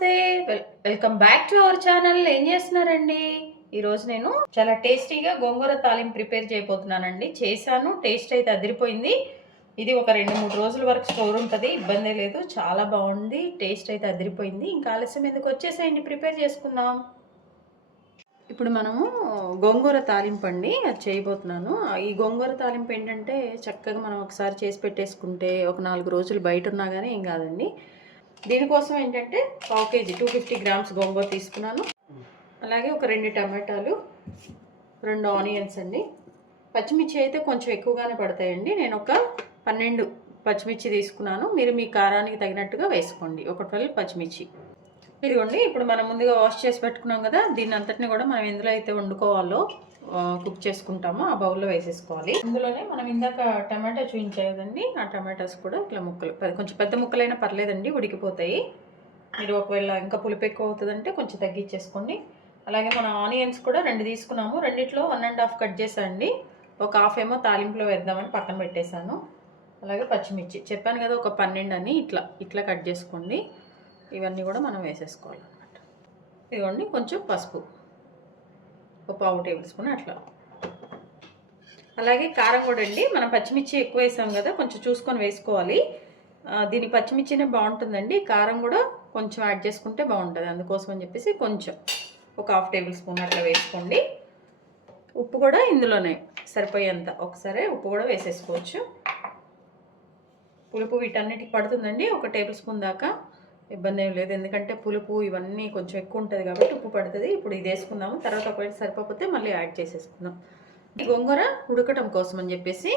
నమస్తే. Welcome back to our channel. ఏం చేస్తున్నారండి? ఈరోజు నేను చాలా టేస్టీగా గోంగూర తాలింపు ప్రిపేర్ చేయబోతున్నానండి. చేశాను టేస్ట్ అయితే అదిరిపోయింది. ఇది ఒక రెండు మూడు రోజుల వరకు స్టోర్ ఉంటుంది ఇబ్బంది లేదు. చాలా బాగుంది టేస్ట్ అయితే అదిరిపోయింది. ఇంకా ఆలస్యం ఎందుకు వచ్చేసేయండి ప్రిపేర్ చేసుకుందాం. ఇప్పుడు మనము గోంగూర తాలింపు అండి అది చేయబోతున్నాను. ఈ గోంగూర తాలింపు ఏంటంటే చక్కగా మనం ఒకసారి చేసి పెట్టేసుకుంటే ఒక నాలుగు రోజులు బయట ఉన్నా కానీ ఏం కాదండి. దీనికోసం ఏంటంటే పావు కేజీ టూ ఫిఫ్టీ గ్రామ్స్ గోంగూర తీసుకున్నాను. అలాగే ఒక రెండు టమాటాలు రెండు ఆనియన్స్ అండి. పచ్చిమిర్చి అయితే కొంచెం ఎక్కువగానే పడతాయండి. నేను ఒక పన్నెండు పచ్చిమిర్చి తీసుకున్నాను. మీరు మీ కారానికి తగినట్టుగా వేసుకోండి. ఒక ట్వెల్వ్ పచ్చిమిర్చి. ఇదిగోండి ఇప్పుడు మనం ముందుగా వాష్ చేసి పెట్టుకున్నాం కదా దీన్ని అంతటిని కూడా మనం ఎందులో అయితే వండుకోవాలో కుక్ చేసుకుంటామో ఆ బౌల్లో వేసేసుకోవాలి. ఇందులోనే మనం ఇందాక టమాటా చూపించేదండి ఆ టమాటాస్ కూడా ఇట్లా ముక్కలు కొంచెం పెద్ద ముక్కలైనా పర్లేదండి ఉడికిపోతాయి. మీరు ఒకవేళ ఇంకా పులుపు ఎక్కువ అవుతుందంటే కొంచెం తగ్గించేసుకోండి. అలాగే మన ఆనియన్స్ కూడా రెండు తీసుకున్నాము. రెండిట్లో వన్ అండ్ హాఫ్ కట్ చేసాండి ఒక హాఫ్ ఏమో తాలింపులో వేద్దామని పక్కన పెట్టేశాను. అలాగే పచ్చిమిర్చి. చెప్పాను కదా ఒక పన్నెండు అని ఇట్లా ఇట్లా కట్ చేసుకోండి. ఇవన్నీ కూడా మనం వేసేసుకోవాలన్నమాట. ఇదిగోండి కొంచెం పసుపు. ఒక పావు టేబుల్ స్పూన్ అట్లా. అలాగే కారం కూడా అండి. మనం పచ్చిమిర్చి ఎక్కువ వేసాం కదా కొంచెం చూసుకొని వేసుకోవాలి. దీని పచ్చిమిర్చినే బాగుంటుందండి. కారం కూడా కొంచెం యాడ్ చేసుకుంటే బాగుంటుంది. అందుకోసం అని చెప్పేసి కొంచెం ఒక హాఫ్ టేబుల్ స్పూన్ అట్లా వేసుకోండి. ఉప్పు కూడా ఇందులోనే సరిపోయేంత. ఒకసారి ఉప్పు కూడా వేసేసుకోవచ్చు. పులుపు వీటన్నిటికి పడుతుందండి. ఒక టేబుల్ స్పూన్ దాకా. ఇబ్బంది ఏం లేదు. ఎందుకంటే పులుపు ఇవన్నీ కొంచెం ఎక్కువ ఉంటుంది కాబట్టి ఉప్పు పడుతుంది. ఇప్పుడు ఇది వేసుకున్నాము. తర్వాత ఒకవేళ సరిపోతే మళ్ళీ యాడ్ చేసేసుకుందాం. ఈ గోంగూర ఉడకటం కోసం అని చెప్పేసి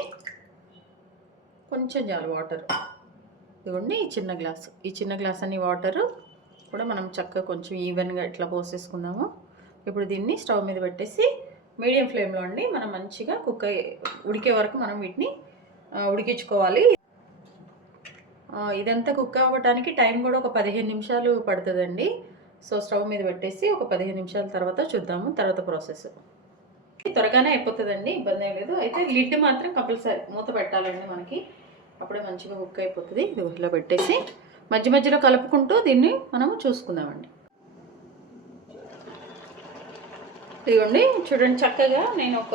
కొంచెం చాలు వాటర్. ఇదిగోండి ఈ చిన్న గ్లాస్. ఈ చిన్న గ్లాస్ అన్ని వాటరు కూడా మనం చక్కగా కొంచెం ఈవెన్గా ఇట్లా పోసేసుకుందాము ఇప్పుడు దీన్ని స్టవ్ మీద పెట్టేసి మీడియం ఫ్లేమ్లో అండి. మనం మంచిగా కుక్ ఉడికే వరకు మనం వీటిని ఉడికించుకోవాలి. ఇదంతా కుక్ అవ్వడానికి టైం కూడా ఒక పదిహేను నిమిషాలు పడుతుందండి. సో స్టవ్ మీద పెట్టేసి ఒక పదిహేను నిమిషాల తర్వాత చూద్దాము తర్వాత ప్రాసెస్. త్వరగానే అయిపోతుందండి ఇబ్బంది ఏం లేదు. అయితే లిడ్ మాత్రం కంపల్సరీ మూత పెట్టాలండి మనకి. అప్పుడే మంచిగా కుక్ అయిపోతుంది. దూరిలో ఇలా పెట్టేసి మధ్య మధ్యలో కలుపుకుంటూ దీన్ని మనము చూసుకుందామండి. ఇదిగోండి చూడండి చక్కగా నేను ఒక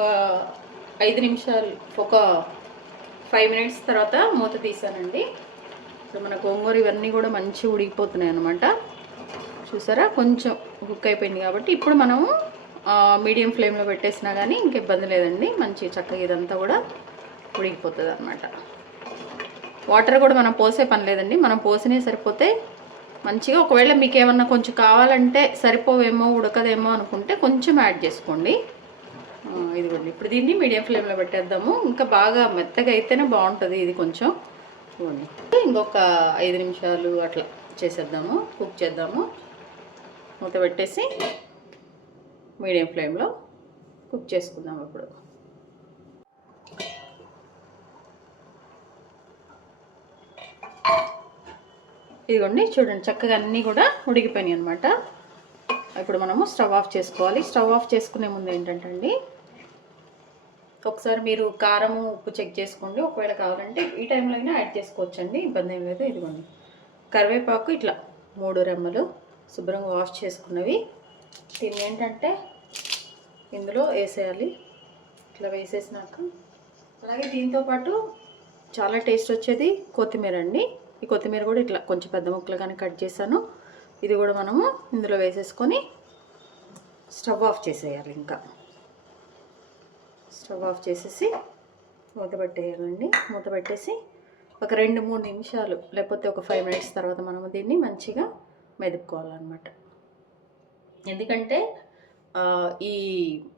ఐదు నిమిషాలు ఒక ఫైవ్ మినిట్స్ తర్వాత మూత తీసానండి. ఇప్పుడు మన గోంగూర ఇవన్నీ కూడా మంచిగా ఉడికిపోతున్నాయి అనమాట చూసారా? కొంచెం కుక్ అయిపోయింది కాబట్టి ఇప్పుడు మనము మీడియం ఫ్లేమ్లో పెట్టేసినా కానీ ఇంక ఇబ్బంది లేదండి. మంచి చక్కగా ఇదంతా కూడా ఉడికిపోతుంది అనమాట వాటర్ కూడా మనం పోసే పని లేదండి. మనం పోసినే సరిపోతే మంచిగా ఒకవేళ మీకు ఏమన్నా కొంచెం కావాలంటే సరిపోవేమో ఉడకదేమో అనుకుంటే కొంచెం యాడ్ చేసుకోండి. ఇదిగోండి. ఇప్పుడు దీన్ని మీడియం ఫ్లేమ్లో పెట్టేద్దాము. ఇంకా బాగా మెత్తగా అయితేనే బాగుంటుంది ఇది కొంచెం. ఇదిగోండి ఇంకొక ఐదు నిమిషాలు అట్లా చేసేద్దాము కుక్ చేద్దాము. మూత పెట్టేసి మీడియం ఫ్లేమ్లో కుక్ చేసుకుందాం ఇప్పుడు. ఇదిగోండి చూడండి చక్కగా అన్నీ కూడా ఉడికిపోయినాయి అనమాట ఇప్పుడు మనము స్టవ్ ఆఫ్ చేసుకోవాలి. స్టవ్ ఆఫ్ చేసుకునే ముందు ఏంటంటే అండి ఒకసారి మీరు కారము ఉప్పు చెక్ చేసుకోండి. ఒకవేళ కావాలంటే ఈ టైంలో అయినా యాడ్ చేసుకోవచ్చండి. ఇబ్బంది ఏం లేదు. ఇదిగోండి. కరివేపాకు ఇట్లా మూడు రెమ్మలు శుభ్రంగా వాష్ చేసుకున్నవి. దీన్ని ఏంటంటే ఇందులో వేసేయాలి. ఇట్లా వేసేసినాక అలాగే దీంతో పాటు చాలా టేస్ట్ వచ్చేది కొత్తిమీర అండి. ఈ కొత్తిమీర కూడా ఇట్లా కొంచెం పెద్ద ముక్కలుగానే కట్ చేశాను. ఇది కూడా మనము ఇందులో వేసేసుకొని స్టవ్ ఆఫ్ చేసేయాలి ఇంకా. స్టవ్ ఆఫ్ చేసేసి మూత పెట్టేయాలండి. మూత పెట్టేసి ఒక రెండు మూడు నిమిషాలు లేకపోతే ఒక ఫైవ్ మినిట్స్ తర్వాత మనము దీన్ని మంచిగా మెదుపుకోవాలన్నమాట. ఎందుకంటే ఈ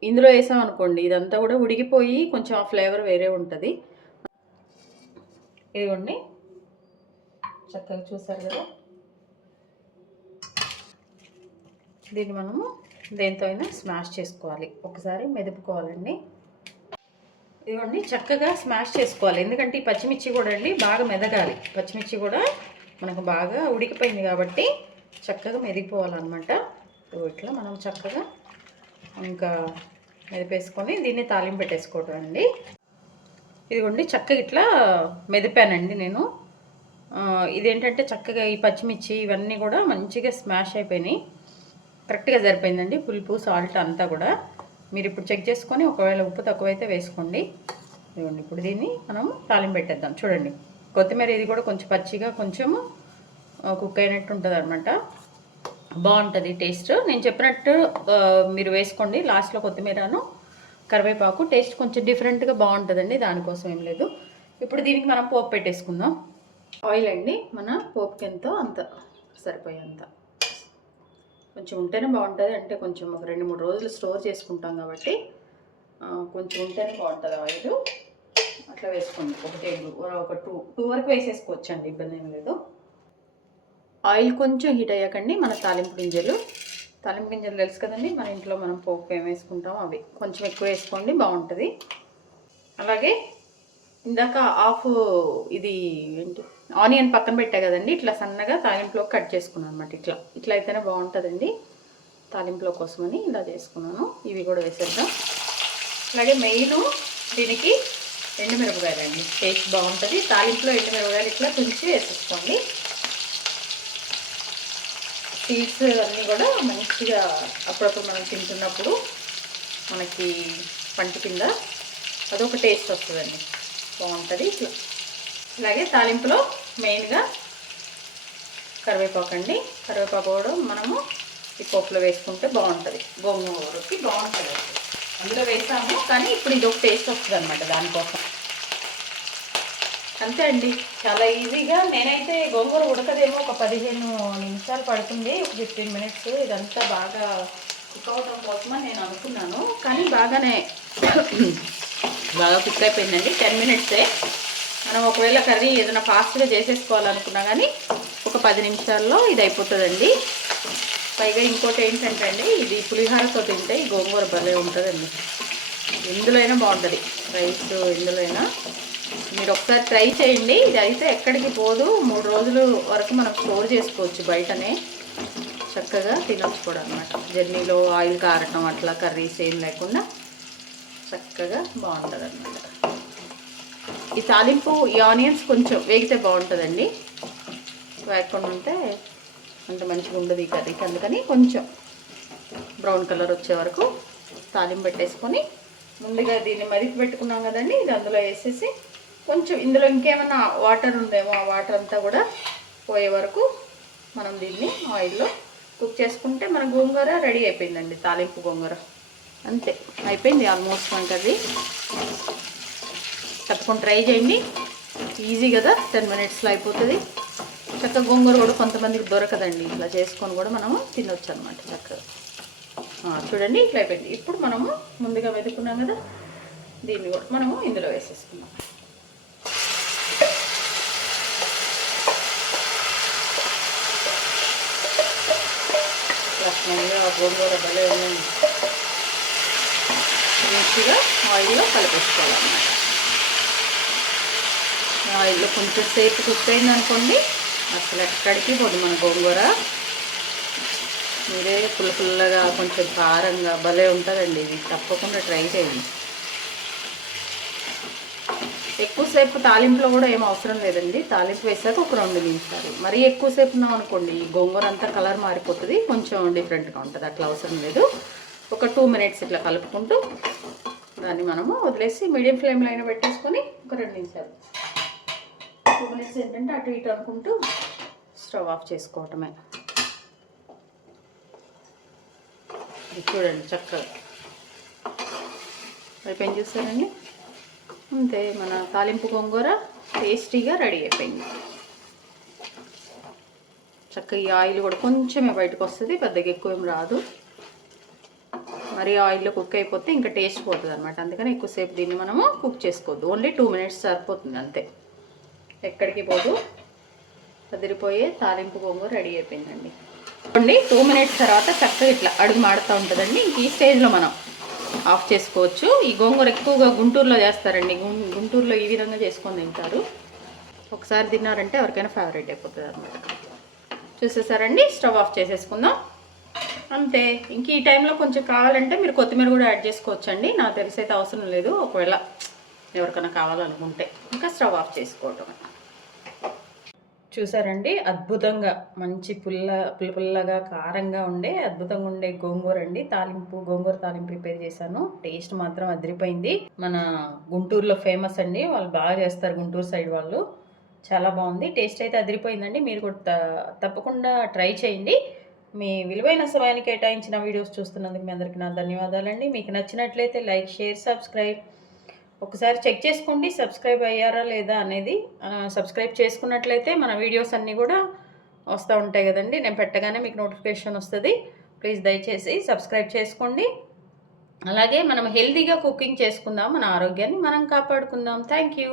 ఇందులో వేసాం అనుకోండి ఇదంతా కూడా ఉడికిపోయి కొంచెం ఆ ఫ్లేవర్ వేరే ఉంటుంది. ఇదిగోండి. చక్కగా చూసారు కదా? దీన్ని మనము దేంతో అయినా స్మాష్ చేసుకోవాలి. ఒకసారి మెదుపుకోవాలండి. ఇదిగోండి చక్కగా స్మాష్ చేసుకోవాలి. ఎందుకంటే ఈ పచ్చిమిర్చి కూడా అండి బాగా మెదగాలి. పచ్చిమిర్చి కూడా మనకు బాగా ఉడికిపోయింది కాబట్టి చక్కగా మెదిగిపోవాలన్నమాట. ఇట్లా మనం చక్కగా ఇంకా మెదిపేసుకొని దీన్ని తాలింపు పెట్టేసుకోవటం అండి. ఇదిగోండి చక్కగా ఇట్లా మెదిపానండి నేను. ఇదేంటంటే చక్కగా ఈ పచ్చిమిర్చి ఇవన్నీ కూడా మంచిగా స్మాష్ అయిపోయినాయి. కరెక్ట్గా సరిపోయిందండి. పులుపు సాల్ట్ అంతా కూడా. మీరు ఇప్పుడు చెక్ చేసుకొని ఒకవేళ ఉప్పు తక్కువైతే వేసుకోండి. ఇవ్వండి ఇప్పుడు దీన్ని మనం తాలింపు పెట్టేద్దాం. చూడండి కొత్తిమీర ఇది కూడా కొంచెం పచ్చిగా కొంచెము కుక్ అయినట్టు ఉంటుంది అనమాట బాగుంటుంది టేస్ట్. నేను చెప్పినట్టు మీరు వేసుకోండి. లాస్ట్లో కొత్తిమీరను కరివేపాకు టేస్ట్ కొంచెం డిఫరెంట్గా బాగుంటుందండి. దానికోసం ఏం లేదు. ఇప్పుడు దీనికి మనం పోపు పెట్టేసుకుందాం. ఆయిల్ అండి మన పోపుకి ఎంతో అంత సరిపోయేంత. కొంచెం ఉంటేనే బాగుంటుంది. అంటే కొంచెం ఒక రెండు మూడు రోజులు స్టోర్ చేసుకుంటాం కాబట్టి కొంచెం ఉంటేనే బాగుంటుంది ఆయిల్. అట్లా వేసుకోండి. ఒక టేబుల్ ఒక టూ టూ వరకు వేసేసుకోవచ్చండి. ఇబ్బంది ఏం లేదు. ఆయిల్ కొంచెం హీట్ అయ్యాకండి. మన తాలింపు గింజలు. తాలింపు గింజలు తెలుసు కదండి. మన ఇంట్లో మనం పోపు ఏం వేసుకుంటామో అవి. కొంచెం ఎక్కువ వేసుకోండి. బాగుంటుంది. అలాగే ఇందాక ఆఫ్ ఇది ఏంటి? ఆనియన్ పక్కన పెట్టా కదండి ఇట్లా సన్నగా తాలింపులో కట్ చేసుకున్నాను అనమాట ఇట్లా. ఇట్లా అయితేనే బాగుంటుందండి. తాలింపులో కోసమని ఇలా చేసుకున్నాను. ఇవి కూడా వేసేద్దాం. అలాగే మెయిన్ దీనికి ఎండుమిరపకాయలు అండి టేస్ట్ బాగుంటుంది. తాలింపులో ఎండుమిరపకాయలు ఇట్లా తుంచి వేసేసుకోండి. సీడ్స్ అన్నీ కూడా మంచిగా అప్పుడప్పుడు మనం తింటున్నప్పుడు మనకి పంట కింద అదొక టేస్ట్ వస్తుందండి. బాగుంటుంది ఇట్లా. అలాగే తాలింపులో మెయిన్గా కరివేపాకు అండి కరివేపాకు కూడా మనము ఈ పోపులో వేసుకుంటే బాగుంటుంది. గోంగూరకి బాగుంటుంది. అందులో వేసాము కానీ ఇప్పుడు ఇది ఒక టేస్ట్ వస్తుంది అనమాట దానికోసం. అంతే అండి. చాలా ఈజీగా నేనైతే గోంగూర ఉడకదేమో ఒక పదిహేను నిమిషాలు పడుతుంది ఒక ఫిఫ్టీన్ మినిట్స్. ఇదంతా బాగా కుక్ అవడం కోసమని నేను అనుకున్నాను కానీ బాగానే బాగా కుక్ అయిపోయిందండి. టెన్ మినిట్సే. మనం ఒకవేళ కర్రీ ఏదైనా ఫాస్ట్గా చేసేసుకోవాలనుకున్నా కానీ ఒక పది నిమిషాల్లో ఇది అయిపోతుందండి పైగా ఇంకోటి ఏంటంటే అండి ఇది పులిహారతో తింటే ఈ గోంగూర భలే ఉంటుందండి. ఎందులో అయినా బాగుంటుంది. రైస్ ఎందులో అయినా మీరు ఒకసారి ట్రై చేయండి. ఇది అయితే ఎక్కడికి పోదు. మూడు రోజులు వరకు మనం స్టోర్ చేసుకోవచ్చు బయటనే. చక్కగా తినొచ్చు కూడా అనమాట జర్నీలో ఆయిల్ కారటం అట్లా కర్రీస్ ఏం లేకుండా చక్కగా బాగుంటుంది అనమాట ఈ తాలింపు ఈ ఆనియన్స్ కొంచెం వేగితే బాగుంటుందండి. వేగకుండా ఉంటే అంత మంచిగా ఉండదు ఈ కర్రీకి అందుకని కొంచెం బ్రౌన్ కలర్ వచ్చే వరకు తాలింపు పెట్టేసుకొని ముందుగా దీన్ని మరిగి పెట్టుకున్నాం కదండి. ఇది అందులో వేసేసి కొంచెం ఇందులో ఇంకేమైనా వాటర్ ఉందేమో ఆ వాటర్ అంతా కూడా పోయే వరకు మనం దీన్ని ఆయిల్లో కుక్ చేసుకుంటే మన గోంగూర రెడీ అయిపోయిందండి తాలింపు గోంగూర. అంతే అయిపోయింది ఆల్మోస్ట్ మన కర్రీ. తప్పకుండా ట్రై చేయండి. ఈజీ కదా టెన్ మినిట్స్లో అయిపోతుంది. చక్కగా గోంగూర కూడా కొంతమందికి దొరకదండి. ఇట్లా చేసుకొని కూడా మనము తినొచ్చు అనమాట చక్కగా చూడండి ఇట్లా అయిపోయింది. ఇప్పుడు మనము ముందుగా వెతుకున్నాం కదా దీన్ని కూడా మనము ఇందులో వేసేసుకున్నాం గోంగూర భలే ఉన్నాయి మంచిగా ఆయిల్లో కలిపేసుకోవాలన్నమాట. ఆయిల్లో కొంచెం సేపు కుక్ అనుకోండి. అసలు ఎక్కడికి పోదు మన గోంగూర. మీరే పుల్ల పుల్లగా కొంచెం కారంగా భలే ఉంటుందండి ఇది. తప్పకుండా ట్రై చేయండి. ఎక్కువసేపు తాలింపులో కూడా ఏం అవసరం లేదండి. తాలింపు వేసాక ఒక రెండు నిమిషాలు. మరీ ఎక్కువసేపు ఉన్నాం అనుకోండి ఈ గోంగూర అంతా కలర్ మారిపోతుంది. కొంచెం డిఫరెంట్గా ఉంటుంది. అట్లా అవసరం లేదు. ఒక టూ మినిట్స్ ఇట్లా కలుపుకుంటూ దాన్ని మనము వదిలేసి మీడియం ఫ్లేమ్లో అయినా పెట్టేసుకొని ఒక రెండు నిమిషాలు. టూ మినిట్స్ ఏంటంటే అటు ఇటు అనుకుంటూ స్టవ్ ఆఫ్ చేసుకోవటమే. ఇది చూడండి చక్కగా. అయిపోయింది చూస్తారండి అంతే మన తాలింపు గోంగూర టేస్టీగా రెడీ అయిపోయింది. చక్కగా ఈ ఆయిల్ కూడా కొంచెమే బయటకు వస్తుంది పెద్దగా ఎక్కువ ఏం రాదు. మరి ఆయిల్లో కుక్ అయిపోతే ఇంకా టేస్ట్ పోతుంది అనమాట అందుకని ఎక్కువసేపు దీన్ని మనము కుక్ చేసుకోవద్దు. ఓన్లీ టూ మినిట్స్ సరిపోతుంది అంతే. ఎక్కడికి పోదు. కదిరిపోయే తాలింపు గోంగూర రెడీ అయిపోయిందండి. చూడండి టూ మినిట్స్ తర్వాత చక్కగా ఇట్లా అడుగు మాడుతూ ఉంటుందండి. ఇంక ఈ స్టేజ్లో మనం ఆఫ్ చేసుకోవచ్చు. ఈ గోంగూర ఎక్కువగా గుంటూరులో చేస్తారండి. గుం- గుంటూరులో ఈ విధంగా చేసుకొని తింటారు. ఒకసారి తిన్నారంటే ఎవరికైనా ఫేవరెట్ అయిపోతుంది అనమాట చూసేసారండి స్టవ్ ఆఫ్ చేసేసుకుందాం. అంతే. ఇంక ఈ టైంలో కొంచెం కావాలంటే మీరు కొత్తిమీర కూడా యాడ్ చేసుకోవచ్చండి. నాకు తెలిసైతే అవసరం లేదు. ఒకవేళ ఎవరికైనా కావాలనుకుంటే. ఇంకా స్టవ్ ఆఫ్ చేసుకోవటం చూసారండి? అద్భుతంగా. మంచి పుల్ల పుల్ల పుల్లగా కారంగా ఉండే అద్భుతంగా ఉండే గోంగూర అండి. తాలింపు గోంగూర తాలింపు ప్రిపేర్ చేశాను. టేస్ట్ మాత్రం అదిరిపోయింది. మన గుంటూరులో ఫేమస్ అండి. వాళ్ళు బాగా చేస్తారు గుంటూరు సైడ్ వాళ్ళు. చాలా బాగుంది. టేస్ట్ అయితే అదిరిపోయిందండి. మీరు కూడా త- తప్పకుండా ట్రై చేయండి. మీ విలువైన సమయాన్ని కేటాయించిన వీడియోస్ చూస్తున్నందుకు మీ అందరికీ నా ధన్యవాదాలండి. మీకు నచ్చినట్లయితే లైక్ షేర్ సబ్స్క్రైబ్ ఒకసారి చెక్ చేసుకోండి సబ్స్క్రైబ్ అయ్యారా లేదా అనేది. సబ్స్క్రైబ్ చేసుకున్నట్లయితే మన వీడియోస్ అన్నీ కూడా వస్తూ ఉంటాయి కదండి. నేను పెట్టగానే మీకు నోటిఫికేషన్ వస్తుంది. ప్లీజ్ దయచేసి సబ్స్క్రైబ్ చేసుకోండి. అలాగే మనం హెల్తీగా కుకింగ్ చేసుకుందాం మన ఆరోగ్యాన్ని మనం కాపాడుకుందాం. Thank you.